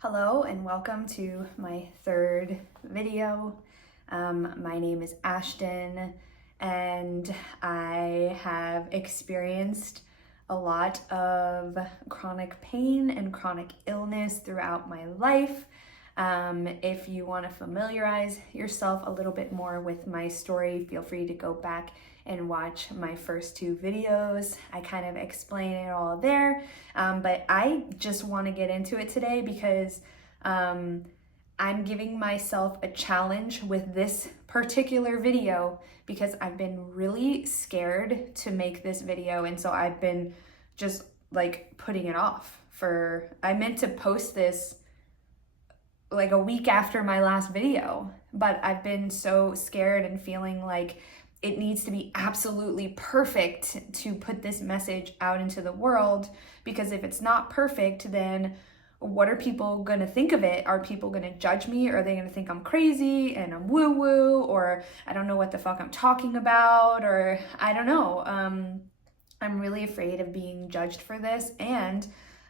Hello and welcome to my third video. My name is Ashton and I have experienced a lot of chronic pain and chronic illness throughout my life. If you want to familiarize yourself a little bit more with my story, feel free to go back and watch my first two videos. I kind of explain it all there, but I just want to get into it today because I'm giving myself a challenge with this particular video because I've been really scared to make this video, and so I've been just like putting it off I meant to post this like a week after my last video, but I've been so scared and feeling like it needs to be absolutely perfect to put this message out into the world, because if it's not perfect, then what are people going to think of it? Are people going to judge me? Are they going to think I'm crazy and I'm woo-woo, or I don't know what the fuck I'm talking about, or I don't know. I'm really afraid of being judged for this. And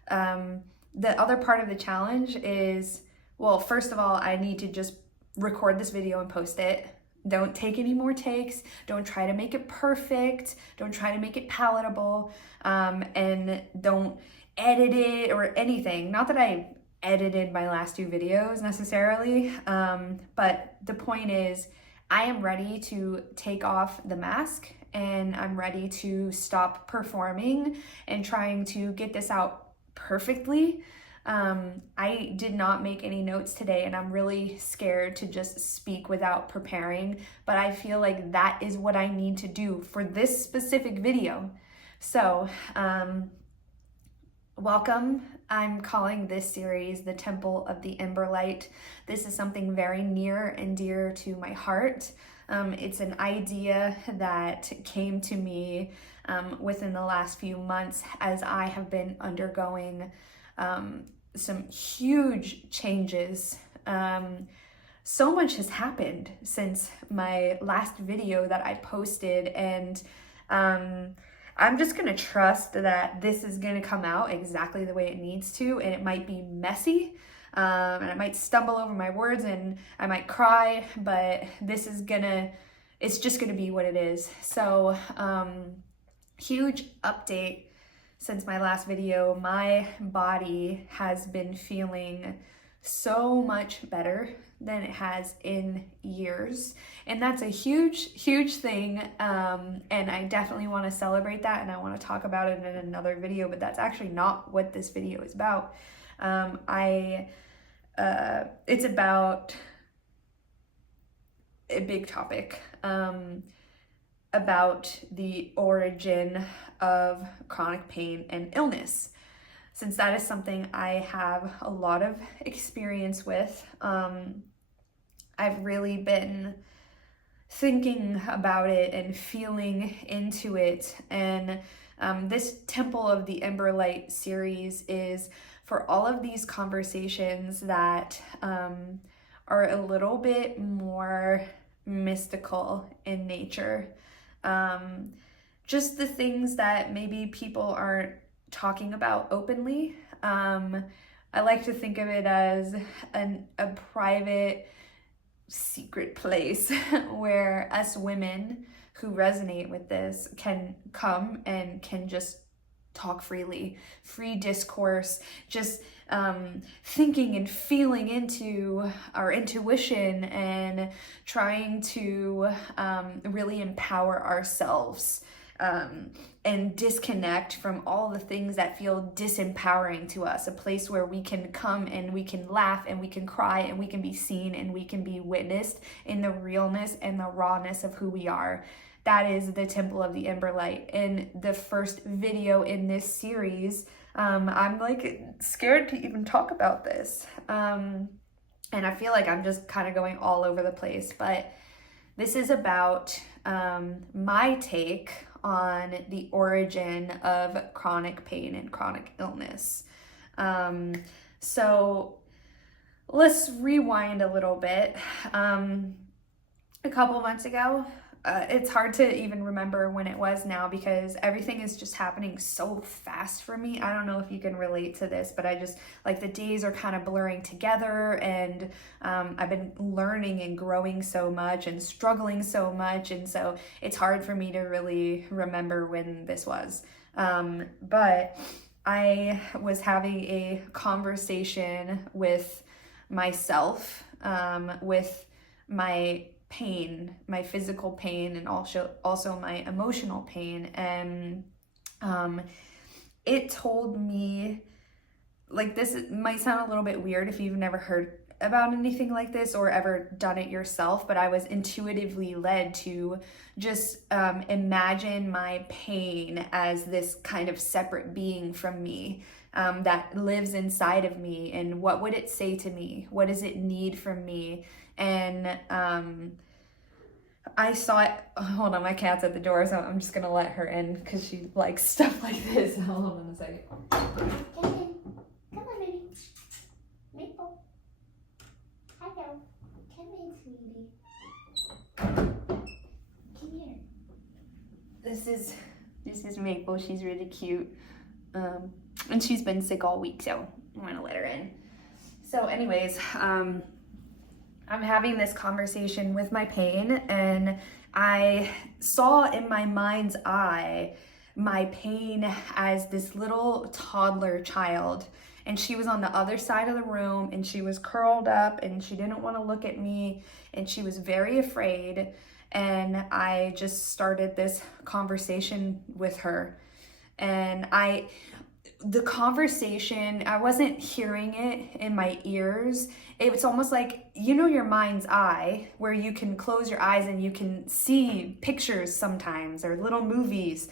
the other part of the challenge is, well, first of all, I need to just record this video and post it. Don't take any more takes. Don't try to make it perfect. Don't try to make it palatable. And don't edit it or anything. Not that I edited my last two videos necessarily, but the point is I am ready to take off the mask and I'm ready to stop performing and trying to get this out perfectly. I did not make any notes today and I'm really scared to just speak without preparing, but I feel like that is what I need to do for this specific video. So, welcome. I'm calling this series The Temple of the Ember Light. This is something very near and dear to my heart. It's an idea that came to me within the last few months as I have been undergoing some huge changes. So much has happened since my last video that I posted, and I'm just gonna trust that this is gonna come out exactly the way it needs to, and it might be messy, and I might stumble over my words and I might cry, but it's just gonna be what it is. So, huge update. Since my last video, my body has been feeling so much better than it has in years. And that's a huge thing. And I definitely want to celebrate that and I want to talk about it in another video, but that's actually not what this video is about. It's about a big topic. About the origin of chronic pain and illness, since that is something I have a lot of experience with. I've really been thinking about it and feeling into it, and this Temple of the Ember Light series is for all of these conversations that are a little bit more mystical in nature. Just the things that maybe people aren't talking about openly. I like to think of it as a private, secret place where us women who resonate with this can come and can just talk freely, free discourse, just thinking and feeling into our intuition and trying to really empower ourselves and disconnect from all the things that feel disempowering to us. A place where we can come and we can laugh and we can cry and we can be seen and we can be witnessed in the realness and the rawness of who we are. That is the Temple of the Ember Light. In the first video in this series, I'm like scared to even talk about this. And I feel like I'm just kind of going all over the place, but this is about my take on the origin of chronic pain and chronic illness. So let's rewind a little bit. A couple months ago, it's hard to even remember when it was now because everything is just happening so fast for me. I don't know if you can relate to this, but I just like the days are kind of blurring together, and I've been learning and growing so much and struggling so much, and so it's hard for me to really remember when this was. But I was having a conversation with myself, with my pain, my physical pain, and also my emotional pain. And it told me, like, this might sound a little bit weird if you've never heard about anything like this or ever done it yourself, but I was intuitively led to just imagine my pain as this kind of separate being from me, that lives inside of me, and what would it say to me? What does it need from me? And I saw it. Hold on, my cat's at the door, so I'm just gonna let her in because she likes stuff like this. Hold on a second. Come in. Come on, baby. Maple. Hello. Come in, sweetie. Come here. This is Maple. She's really cute, and she's been sick all week, so I'm gonna let her in. So, anyways, I'm having this conversation with my pain, and I saw in my mind's eye my pain as this little toddler child, and she was on the other side of the room, and she was curled up, and she didn't want to look at me, and she was very afraid. And I just started this conversation with her, and the conversation, I wasn't hearing it in my ears. It was almost like, you know, your mind's eye, where you can close your eyes and you can see pictures sometimes, or little movies.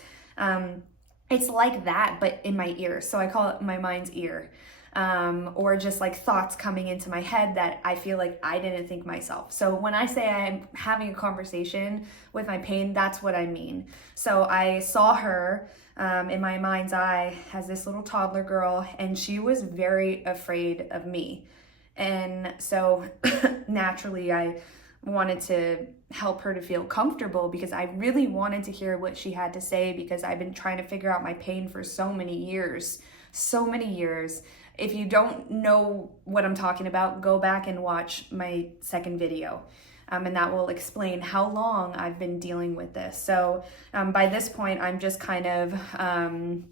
It's like that, but in my ear. So I call it my mind's ear. Or just like thoughts coming into my head that I feel like I didn't think myself. So when I say I'm having a conversation with my pain, that's what I mean. So I saw her in my mind's eye as this little toddler girl, and she was very afraid of me. And so naturally I wanted to help her to feel comfortable, because I really wanted to hear what she had to say, because I've been trying to figure out my pain for so many years. If you don't know what I'm talking about, go back and watch my second video. And that will explain how long I've been dealing with this. So by this point, I'm just kind of, I'm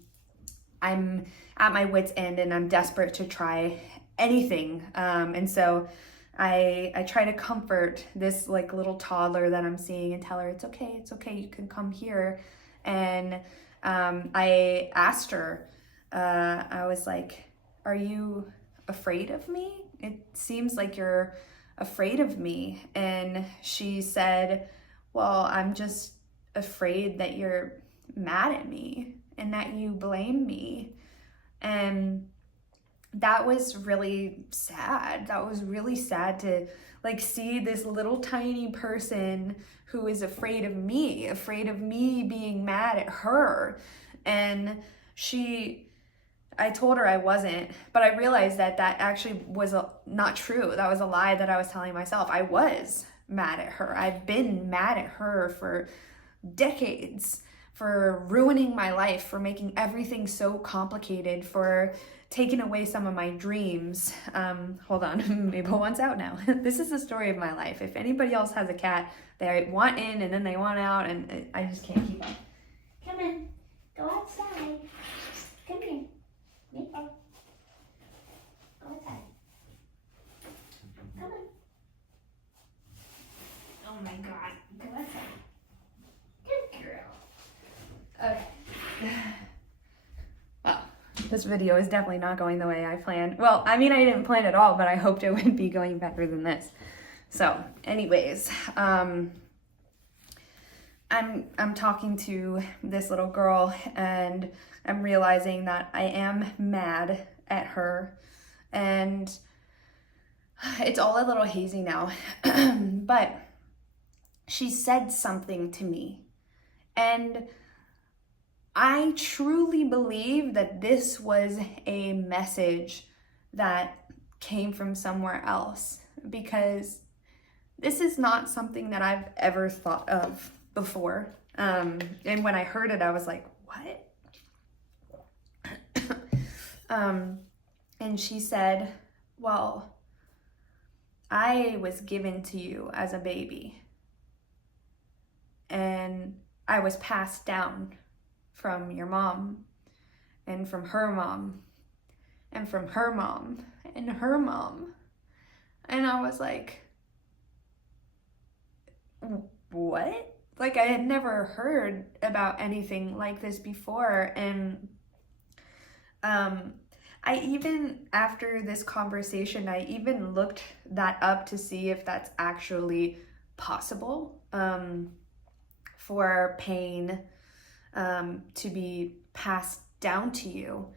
at my wit's end, and I'm desperate to try anything. And so I try to comfort this like little toddler that I'm seeing and tell her, it's okay, you can come here. And I asked her, I was like, are you afraid of me? It seems like you're afraid of me. And she said, well, I'm just afraid that you're mad at me and that you blame me. And that was really sad. That was really sad to like see this little tiny person who is afraid of me being mad at her. And I told her I wasn't, but I realized that actually was not true. That was a lie that I was telling myself. I was mad at her. I've been mad at her for decades, for ruining my life, for making everything so complicated, for taking away some of my dreams. Hold on, Mabel wants out now. This is the story of my life. If anybody else has a cat, they want in and then they want out, and I just can't keep up. Come in. Go outside. Come here. Maple. Go outside. Come on. Oh my God. Go outside. Good girl. Okay. Well, this video is definitely not going the way I planned. Well, I mean, I didn't plan at all, but I hoped it would be going better than this. So, anyways, I'm talking to this little girl, and I'm realizing that I am mad at her, and it's all a little hazy now. But she said something to me, and I truly believe that this was a message that came from somewhere else, because this is not something that I've ever thought of before. And when I heard it, I was like, what? And she said, well, I was given to you as a baby, and I was passed down from your mom, and from her mom, and from her mom, and her mom. And I was like, what? Like, I had never heard about anything like this before. And I even, after this conversation, I even looked that up to see if that's actually possible, for pain to be passed down to you.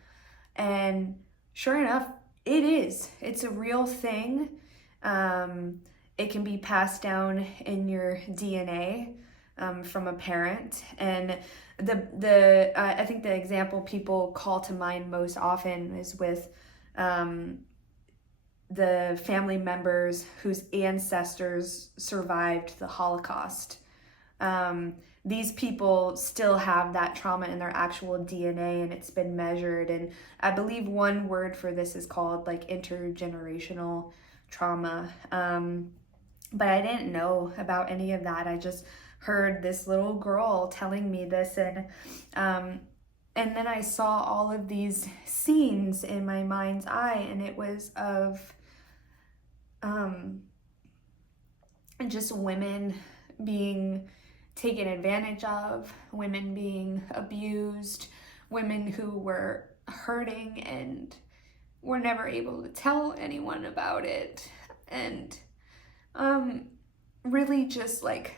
And sure enough, it is. It's a real thing. It can be passed down in your DNA from a parent. And I think the example people call to mind most often is with the family members whose ancestors survived the Holocaust. These people still have that trauma in their actual DNA, and it's been measured. And I believe one word for this is called like intergenerational trauma. But I didn't know about any of that. I just heard this little girl telling me this, and then I saw all of these scenes in my mind's eye, and it was of just women being taken advantage of, women being abused, women who were hurting and were never able to tell anyone about it, and really just like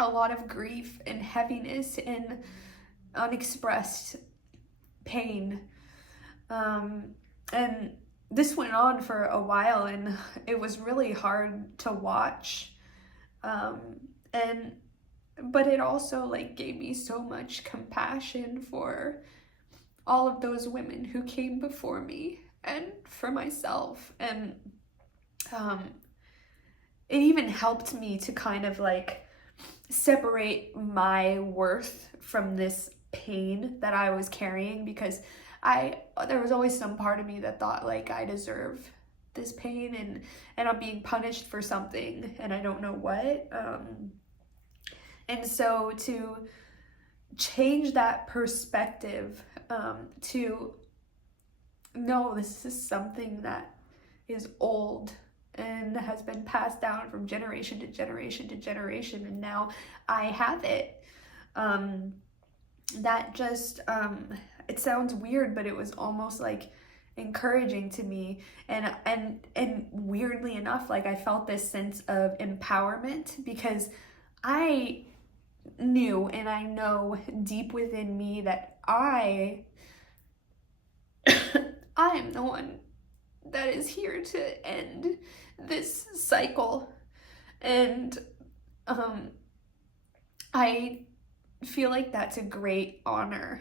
a lot of grief and heaviness and unexpressed pain. And this went on for a while, and it was really hard to watch. But it also like gave me so much compassion for all of those women who came before me, and for myself. And it even helped me to kind of like separate my worth from this pain that I was carrying, because there was always some part of me that thought like I deserve this pain, and I'm being punished for something, and I don't know what. And so to change that perspective, to know this is something that is old and has been passed down from generation to generation to generation, and now I have it. That just, it sounds weird, but it was almost like encouraging to me, and weirdly enough, like I felt this sense of empowerment, because I knew and I know deep within me that I am the one that is here to end this cycle. And I feel like that's a great honor.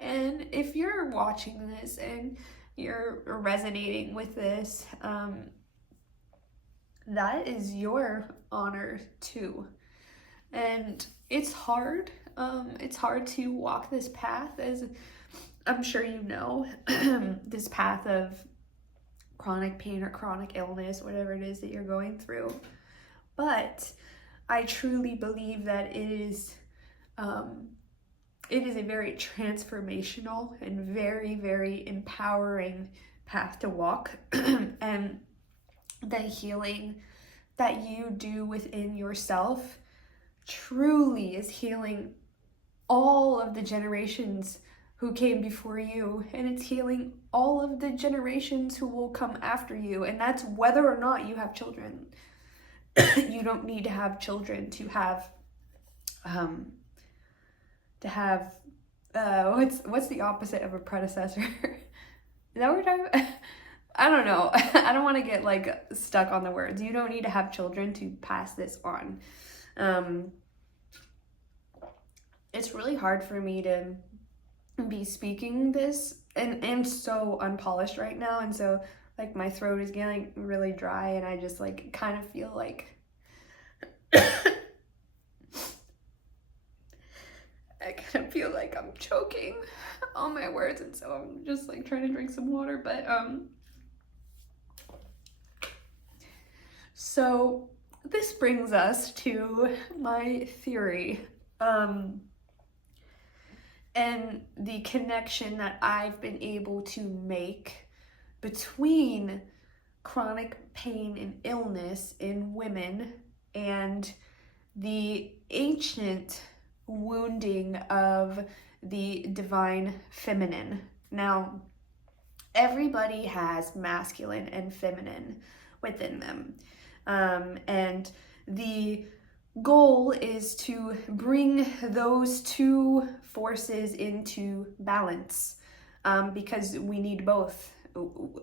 And if you're watching this and you're resonating with this, that is your honor too. And it's hard. It's hard to walk this path, as I'm sure you know, this path of chronic pain or chronic illness, whatever it is that you're going through. But I truly believe that it is a very transformational and very, very empowering path to walk. And the healing that you do within yourself truly is healing all of the generations who came before you, and it's healing all of the generations who will come after you. And that's whether or not you have children. You don't need to have children to have what's the opposite of a predecessor? Is that what we're talking about? I don't know. I don't want to get like stuck on the words. You don't need to have children to pass this on. It's really hard for me to be speaking this, and so unpolished right now, and so like my throat is getting really dry, and I just like kind of feel like I kind of feel like I'm choking on my words, and so I'm just like trying to drink some water. But so this brings us to my theory, and the connection that I've been able to make between chronic pain and illness in women and the ancient wounding of the divine feminine. Now, everybody has masculine and feminine within them. And the goal is to bring those two forces into balance, because we need both.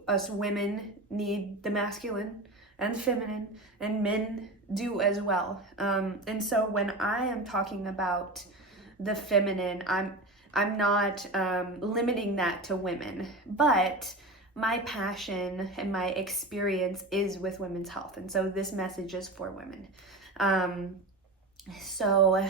Us women need the masculine and feminine, and men do as well. And so when I am talking about the feminine, I'm not limiting that to women, but my passion and my experience is with women's health, and so this message is for women. So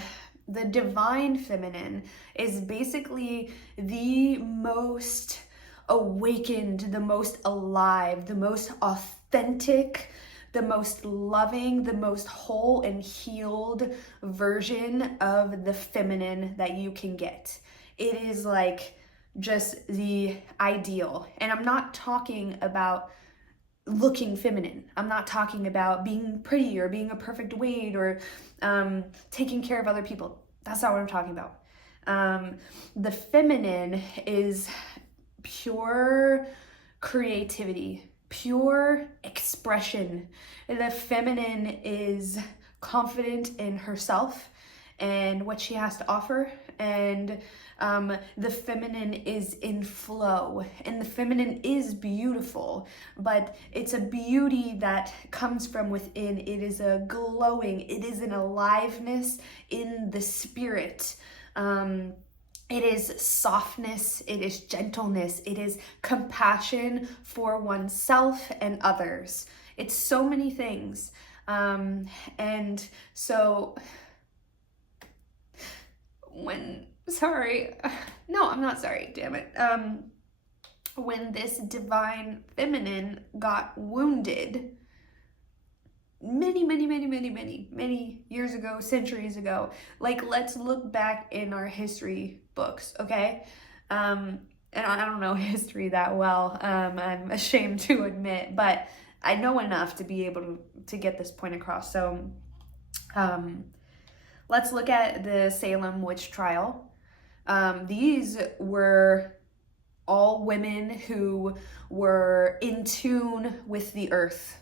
the divine feminine is basically the most awakened, the most alive, the most authentic, the most loving, the most whole and healed version of the feminine that you can get. It is like just the ideal. And I'm not talking about looking feminine. I'm not talking about being pretty or being a perfect weight or taking care of other people. That's not what I'm talking about. The feminine is pure creativity, pure expression. The feminine is confident in herself and what she has to offer, and the feminine is in flow, and the feminine is beautiful, but it's a beauty that comes from within. It is a glowing, it is an aliveness in the spirit. It is softness, it is gentleness, it is compassion for oneself and others. It's so many things. And so I'm not sorry, damn it. When this divine feminine got wounded many years ago, centuries ago, like, let's look back in our history books, okay? And I don't know history that well, I'm ashamed to admit, but I know enough to be able to get this point across. So let's look at the Salem witch trial. These were all women who were in tune with the earth.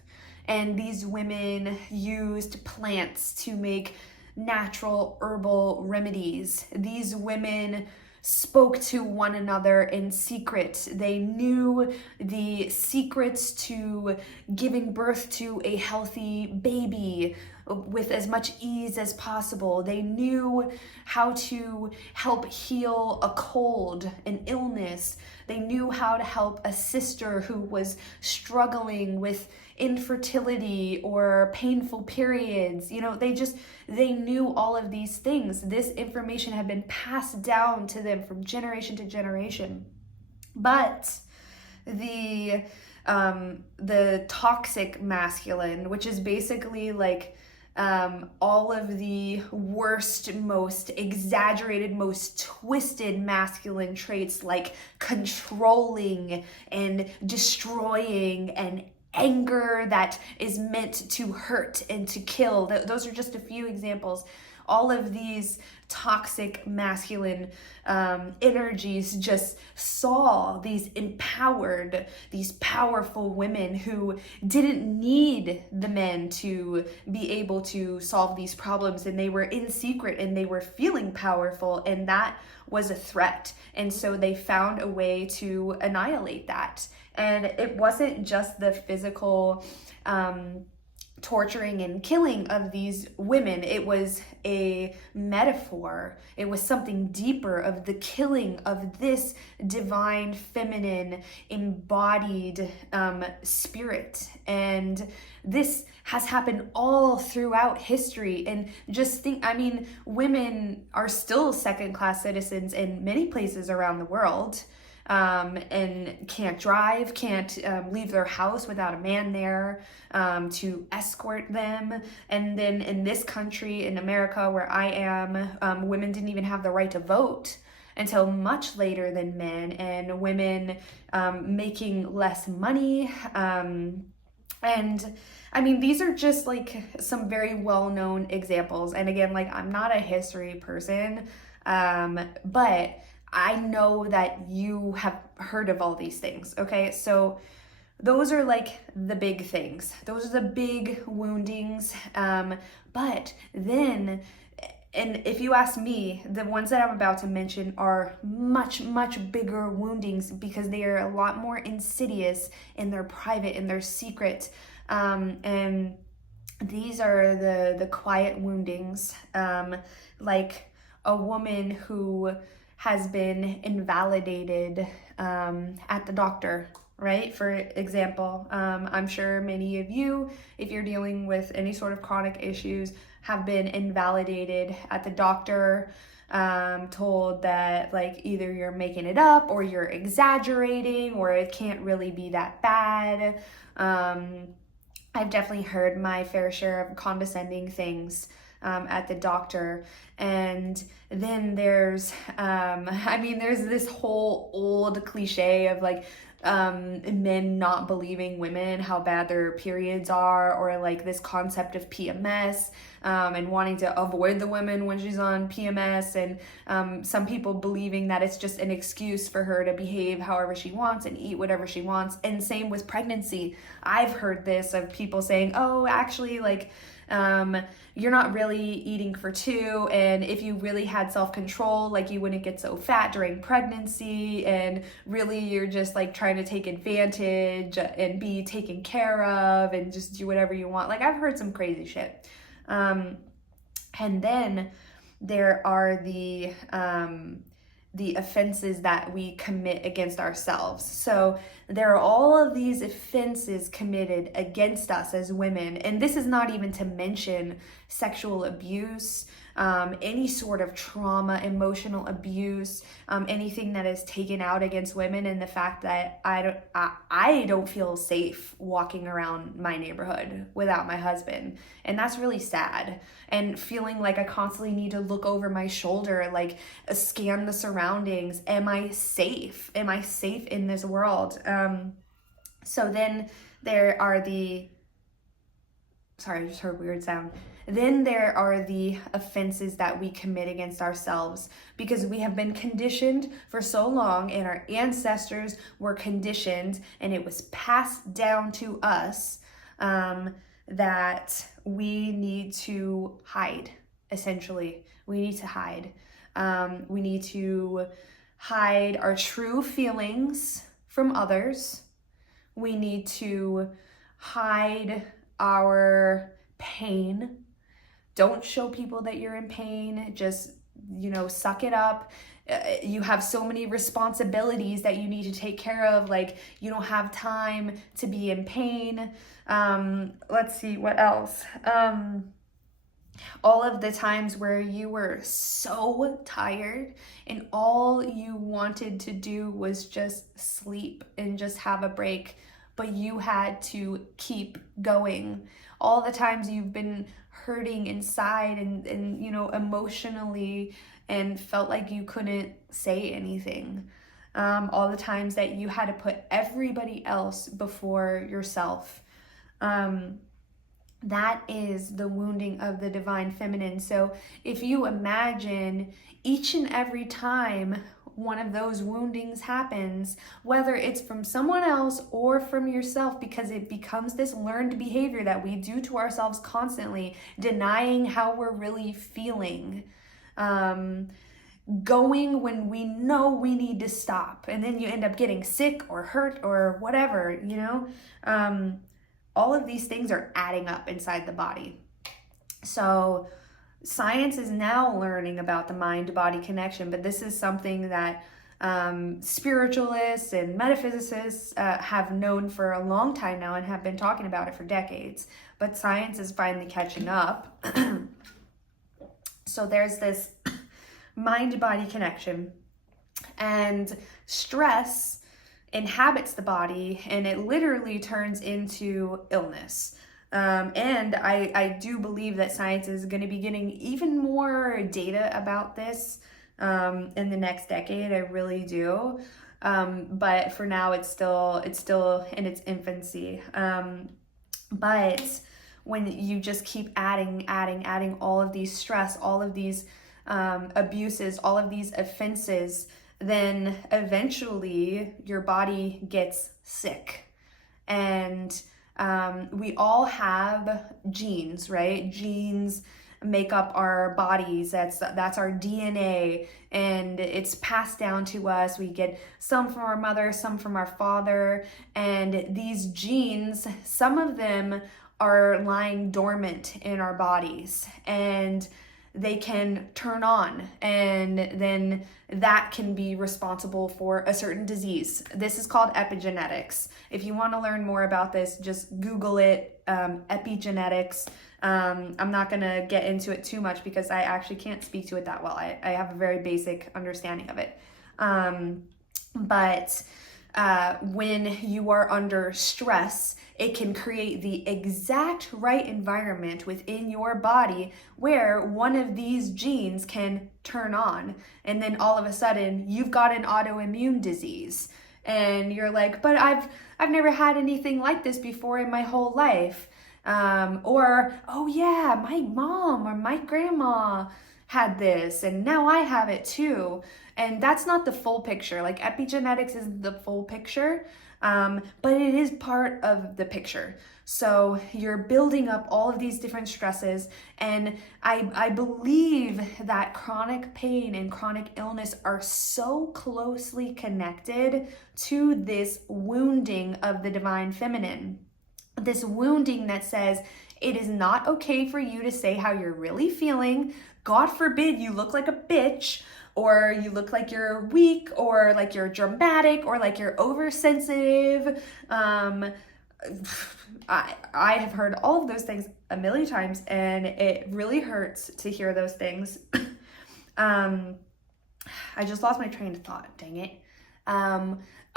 And these women used plants to make natural herbal remedies. These women spoke to one another in secret. They knew the secrets to giving birth to a healthy baby with as much ease as possible. They knew how to help heal a cold, an illness. They knew how to help a sister who was struggling with infertility or painful periods. You know, they knew all of these things. This information had been passed down to them from generation to generation. But the toxic masculine, which is basically like all of the worst, most exaggerated, most twisted masculine traits, like controlling and destroying and anger that is meant to hurt and to kill. Those are just a few examples. All of these toxic masculine energies just saw these empowered, these powerful women who didn't need the men to be able to solve these problems, and they were in secret and they were feeling powerful, and that was a threat. And so they found a way to annihilate that. And it wasn't just the physical torturing and killing of these women. It was a metaphor. It was something deeper of the killing of this divine feminine embodied spirit. And this has happened all throughout history. And just think, I mean, women are still second-class citizens in many places around the world. And can't drive, can't leave their house without a man there to escort them. And then in this country, in America, where I am, women didn't even have the right to vote until much later than men, and women making less money. And I mean, these are just like some very well-known examples. And again, like, I'm not a history person, but I know that you have heard of all these things, okay? So those are like the big things. Those are the big woundings. But then, and if you ask me, the ones that I'm about to mention are much, much bigger woundings because they are a lot more insidious and they're private and they're secret. And these are the quiet woundings, like a woman who has been invalidated at the doctor, right? For example, I'm sure many of you, if you're dealing with any sort of chronic issues, have been invalidated at the doctor, told that like either you're making it up or you're exaggerating or it can't really be that bad. I've definitely heard my fair share of condescending things at the doctor. And then there's, there's this whole old cliche of like men not believing women how bad their periods are, or like this concept of PMS, and wanting to avoid the woman when she's on PMS, and some people believing that it's just an excuse for her to behave however she wants and eat whatever she wants. And same with pregnancy. I've heard this of people saying, oh, actually, like, you're not really eating for two, and if you really had self-control, like, you wouldn't get so fat during pregnancy, and really you're just like trying to take advantage and be taken care of and just do whatever you want. Like, I've heard some crazy shit. And then there are the offenses that we commit against ourselves. So there are all of these offenses committed against us as women. And this is not even to mention sexual abuse, any sort of trauma, emotional abuse, anything that is taken out against women, and the fact that I don't feel safe walking around my neighborhood without my husband. And that's really sad. And feeling like I constantly need to look over my shoulder, like scan the surroundings. Am I safe? Am I safe in this world? So then there are sorry, I just heard a weird sound. Then there are the offenses that we commit against ourselves, because we have been conditioned for so long, and our ancestors were conditioned, and it was passed down to us, that we need to hide, essentially. We need to hide. We need to hide our true feelings from others. We need to hide our pain. Don't show people that you're in pain. Just, suck it up. You have so many responsibilities that you need to take care of. Like, you don't have time to be in pain. Let's see, what else? All of the times where you were so tired and all you wanted to do was just sleep and just have a break, but you had to keep going. All the times you've been hurting inside and emotionally, and felt like you couldn't say anything. All the times that you had to put everybody else before yourself. That is the wounding of the divine feminine. So if you imagine each and every time one of those woundings happens, whether it's from someone else or from yourself, because it becomes this learned behavior that we do to ourselves constantly, denying how we're really feeling, going when we know we need to stop, and then you end up getting sick or hurt or whatever, all of these things are adding up inside the body. So science is now learning about the mind-body connection, but this is something that spiritualists and metaphysicists have known for a long time now and have been talking about it for decades. But science is finally catching up. So there's this mind-body connection, and stress inhabits the body, and it literally turns into illness. And I do believe that science is going to be getting even more data about this in the next decade. I really do. But for now, it's still in its infancy. But when you just keep adding all of these stress, all of these abuses, all of these offenses, then eventually your body gets sick. And we all have genes, right? Genes make up our bodies. That's our DNA, and it's passed down to us. We get some from our mother, some from our father, and these genes, some of them are lying dormant in our bodies, and they can turn on, and then that can be responsible for a certain disease. This is called epigenetics. If you want to learn more about this, just Google it, epigenetics. I'm not going to get into it too much because I actually can't speak to it that well. I have a very basic understanding of it. But when you are under stress, it can create the exact right environment within your body where one of these genes can turn on. And then all of a sudden you've got an autoimmune disease. And you're like, but I've never had anything like this before in my whole life. Or, oh yeah, my mom or my grandma had this and now I have it too. And that's not the full picture. Like, epigenetics is the full picture, but it is part of the picture. So you're building up all of these different stresses, and I believe that chronic pain and chronic illness are so closely connected to this wounding of the divine feminine. This wounding that says it is not okay for you to say how you're really feeling. God forbid you look like a bitch, or you look like you're weak, or like you're dramatic, or like you're oversensitive. I have heard all of those things a million times, and it really hurts to hear those things. I just lost my train of thought, dang it.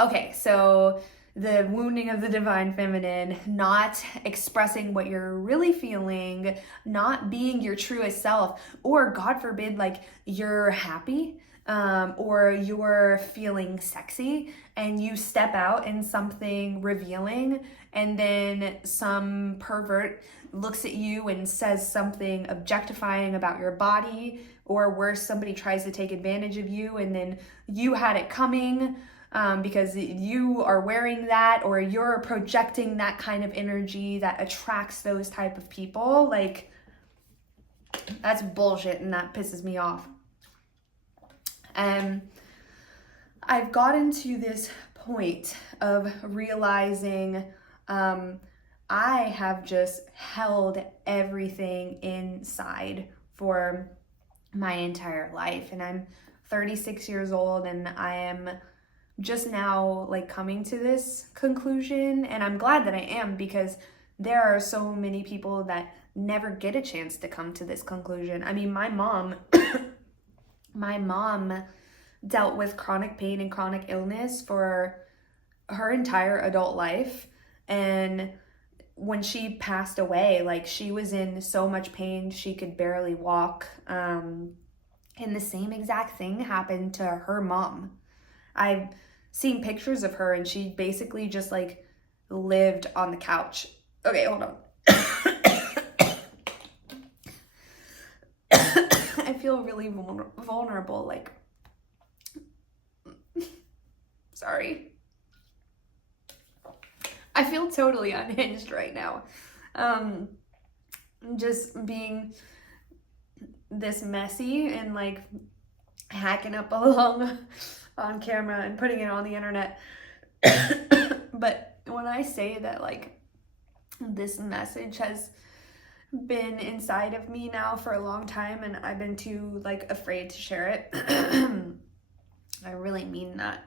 Okay, so the wounding of the divine feminine, not expressing what you're really feeling, not being your truest self, or God forbid, like you're happy, or you're feeling sexy and you step out in something revealing, and then some pervert looks at you and says something objectifying about your body, or worse, somebody tries to take advantage of you, and then you had it coming. Because you are wearing that, or you're projecting that kind of energy that attracts those type of people. Like, that's bullshit, and that pisses me off. I've gotten to this point of realizing I have just held everything inside for my entire life, and I'm 36 years old, and I am just now like coming to this conclusion, and I'm glad that I am, because there are so many people that never get a chance to come to this conclusion. I mean, my mom dealt with chronic pain and chronic illness for her entire adult life, and when she passed away, like, she was in so much pain she could barely walk, and the same exact thing happened to her mom. I've seen pictures of her, and she basically just like lived on the couch. Okay, hold on. I feel really vulnerable, like, sorry. I feel totally unhinged right now. Just being this messy and like hacking up along on camera and putting it on the internet. But when I say that, like, this message has been inside of me now for a long time, and I've been too like afraid to share it. I really mean that.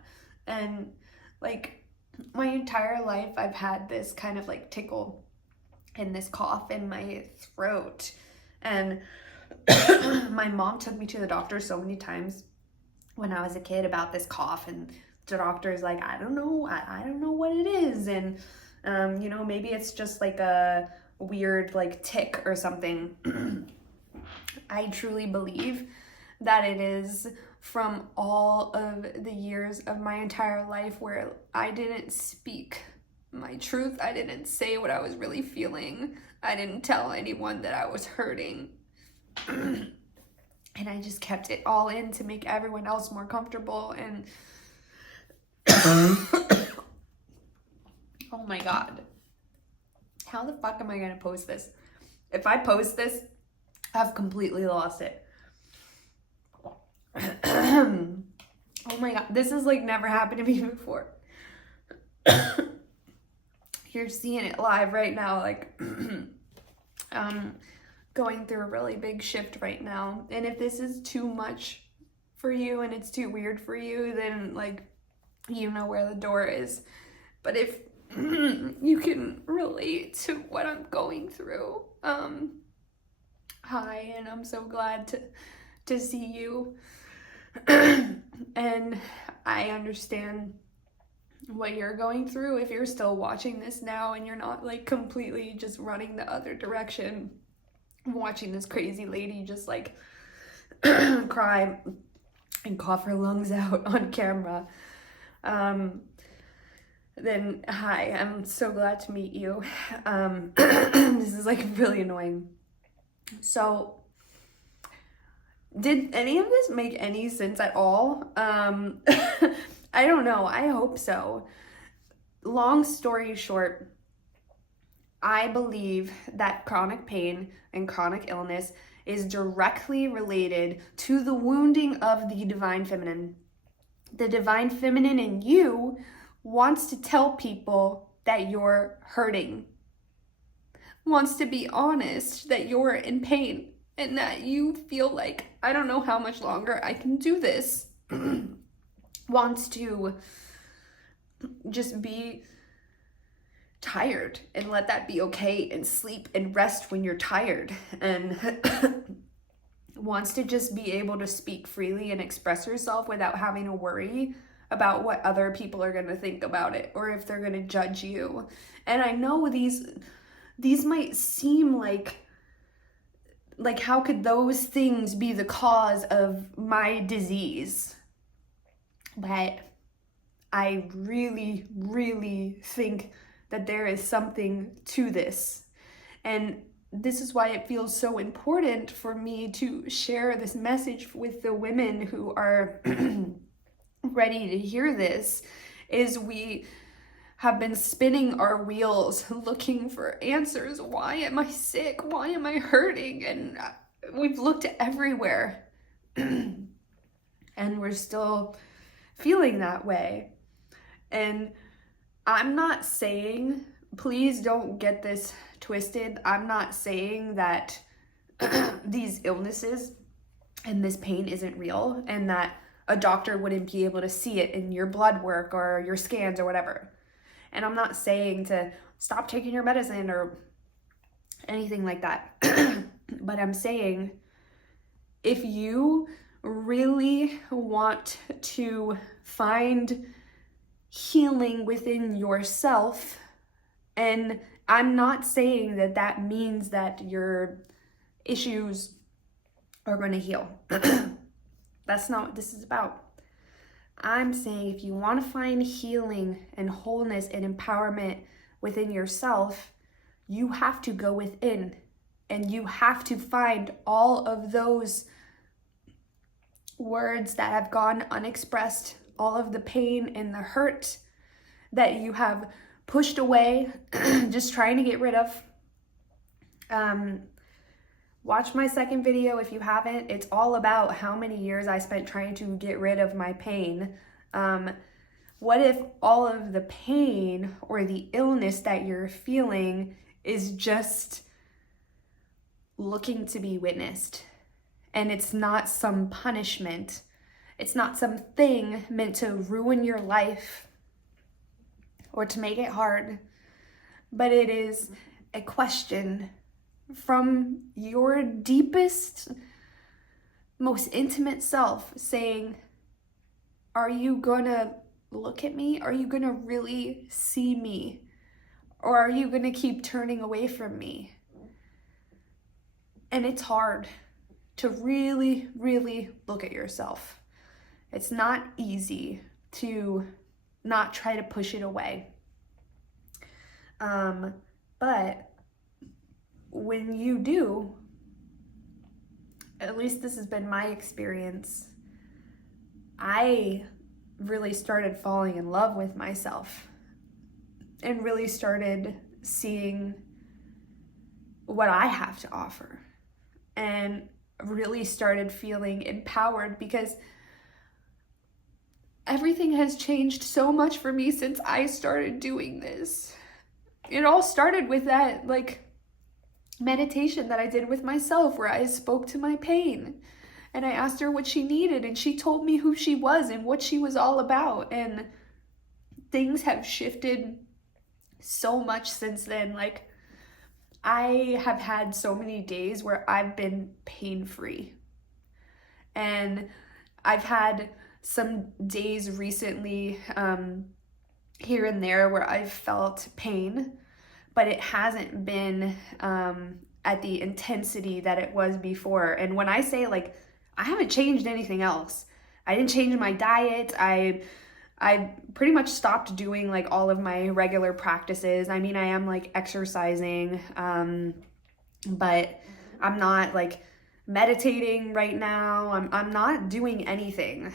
And like my entire life I've had this kind of like tickle and this cough in my throat, and my mom took me to the doctor so many times when I was a kid about this cough, and the doctor's like, I don't know what it is, and you know, maybe it's just like a weird like tick or something. I truly believe that it is from all of the years of my entire life where I didn't speak my truth. I didn't say what I was really feeling. I didn't tell anyone that I was hurting. And I just kept it all in to make everyone else more comfortable. And oh my God, how the fuck am I gonna post this? If I post this, I've completely lost it. Oh my God, this has like never happened to me before. You're seeing it live right now, like going through a really big shift right now. And if this is too much for you and it's too weird for you, then like, you know where the door is. But if you can relate to what I'm going through, hi, and I'm so glad to see you. And I understand what you're going through if you're still watching this now and you're not like completely just running the other direction, watching this crazy lady just like cry and cough her lungs out on camera. Then hi, I'm so glad to meet you. This is like really annoying. So did any of this make any sense at all? I don't know. I hope so. Long story short, I believe that chronic pain and chronic illness is directly related to the wounding of the divine feminine. The divine feminine in you wants to tell people that you're hurting, wants to be honest that you're in pain, and that you feel like, I don't know how much longer I can do this. Wants to just be tired and let that be okay, and sleep and rest when you're tired, and wants to just be able to speak freely and express yourself without having to worry about what other people are going to think about it or if they're going to judge you. And I know these might seem like how could those things be the cause of my disease? But I really, really think that there is something to this. And this is why it feels so important for me to share this message with the women who are ready to hear this, is we have been spinning our wheels looking for answers. Why am I sick? Why am I hurting? And we've looked everywhere and we're still feeling that way. And I'm not saying, please don't get this twisted, I'm not saying that these illnesses and this pain isn't real and that a doctor wouldn't be able to see it in your blood work or your scans or whatever. And I'm not saying to stop taking your medicine or anything like that. But I'm saying, if you really want to find healing within yourself, and I'm not saying that that means that your issues are going to heal. That's not what this is about. I'm saying if you want to find healing and wholeness and empowerment within yourself, you have to go within and you have to find all of those words that have gone unexpressed, all of the pain and the hurt that you have pushed away, just trying to get rid of. Watch my second video if you haven't. It's all about how many years I spent trying to get rid of my pain. What if all of the pain or the illness that you're feeling is just looking to be witnessed. And it's not some punishment. It's not something meant to ruin your life or to make it hard, but it is a question from your deepest, most intimate self saying, are you gonna look at me? Are you gonna really see me? Or are you gonna keep turning away from me? And it's hard to really, really look at yourself. It's not easy to not try to push it away. But when you do, at least this has been my experience, I really started falling in love with myself and really started seeing what I have to offer and really started feeling empowered, because everything has changed so much for me since I started doing this. It all started with that meditation that I did with myself, where I spoke to my pain and I asked her what she needed, and she told me who she was and what she was all about. And things have shifted so much since then. I have had so many days where I've been pain-free, and I've had some days recently here and there where I've felt pain, but it hasn't been at the intensity that it was before. And when I say I haven't changed anything else, I didn't change my diet. I pretty much stopped doing all of my regular practices. I mean, I am exercising, but I'm not meditating right now. I'm not doing anything.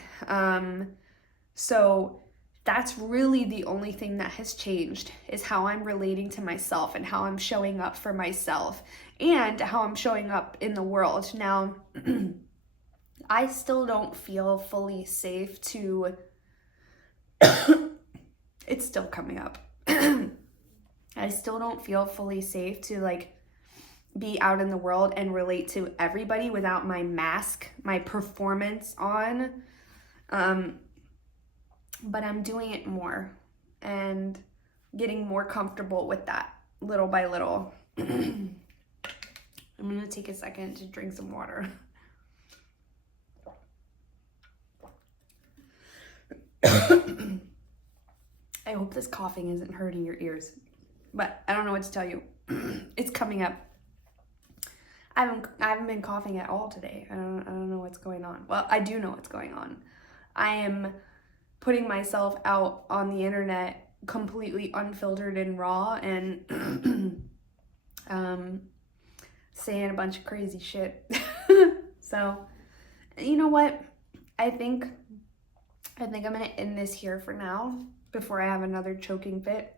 So that's really the only thing that has changed, is how I'm relating to myself and how I'm showing up for myself and how I'm showing up in the world. Now, I still don't feel fully safe to it's still coming up. I still don't feel fully safe to be out in the world and relate to everybody without my mask, my performance on. But I'm doing it more and getting more comfortable with that little by little. I'm gonna take a second to drink some water. I hope this coughing isn't hurting your ears, but I don't know what to tell you. It's coming up. I haven't been coughing at all today. I don't know what's going on. Well, I do know what's going on. I am putting myself out on the internet completely unfiltered and raw, and saying a bunch of crazy shit. So, you know what? I think I'm gonna end this here for now before I have another choking fit.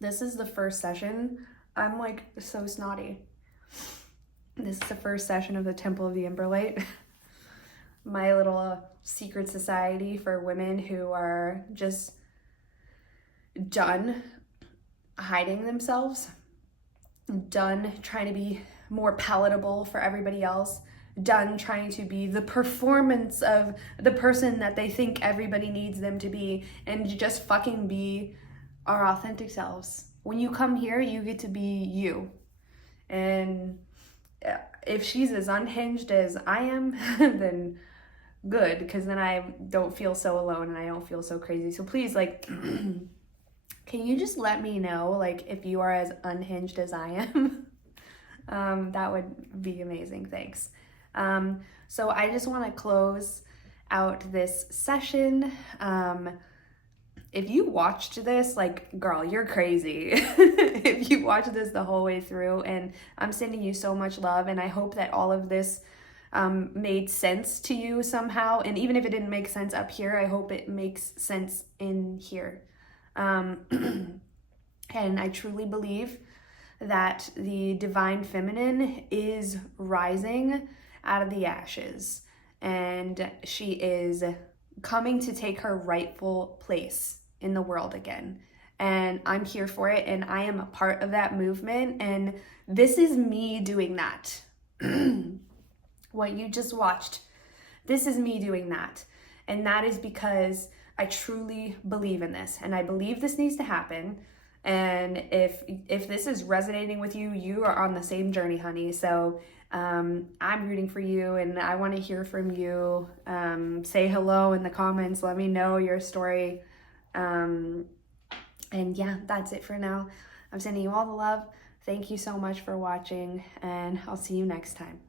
This is the first session. I'm so snotty. This is the first session of the Temple of the Emberlight. My little secret society for women who are just done hiding themselves, done trying to be more palatable for everybody else, done trying to be the performance of the person that they think everybody needs them to be, and just fucking be our authentic selves. When you come here, you get to be you. And if she's as unhinged as I am, then good, because then I don't feel so alone and I don't feel so crazy. So please, can you just let me know, if you are as unhinged as I am? That would be amazing. Thanks. So I just want to close out this session. If you watched this, girl, you're crazy. If you watched this the whole way through, and I'm sending you so much love, and I hope that all of this made sense to you somehow. And even if it didn't make sense up here, I hope it makes sense in here. And I truly believe that the divine feminine is rising out of the ashes, and she is coming to take her rightful place in the world again. and I'm here for it, and I am a part of that movement, and this is me doing that. What you just watched, this is me doing that. And that is because I truly believe in this, and I believe this needs to happen. And if this is resonating with you, you are on the same journey, honey. So I'm rooting for you, and I want to hear from you. Say hello in the comments. Let me know your story. And yeah, that's it for now. I'm sending you all the love. Thank you so much for watching, and I'll see you next time.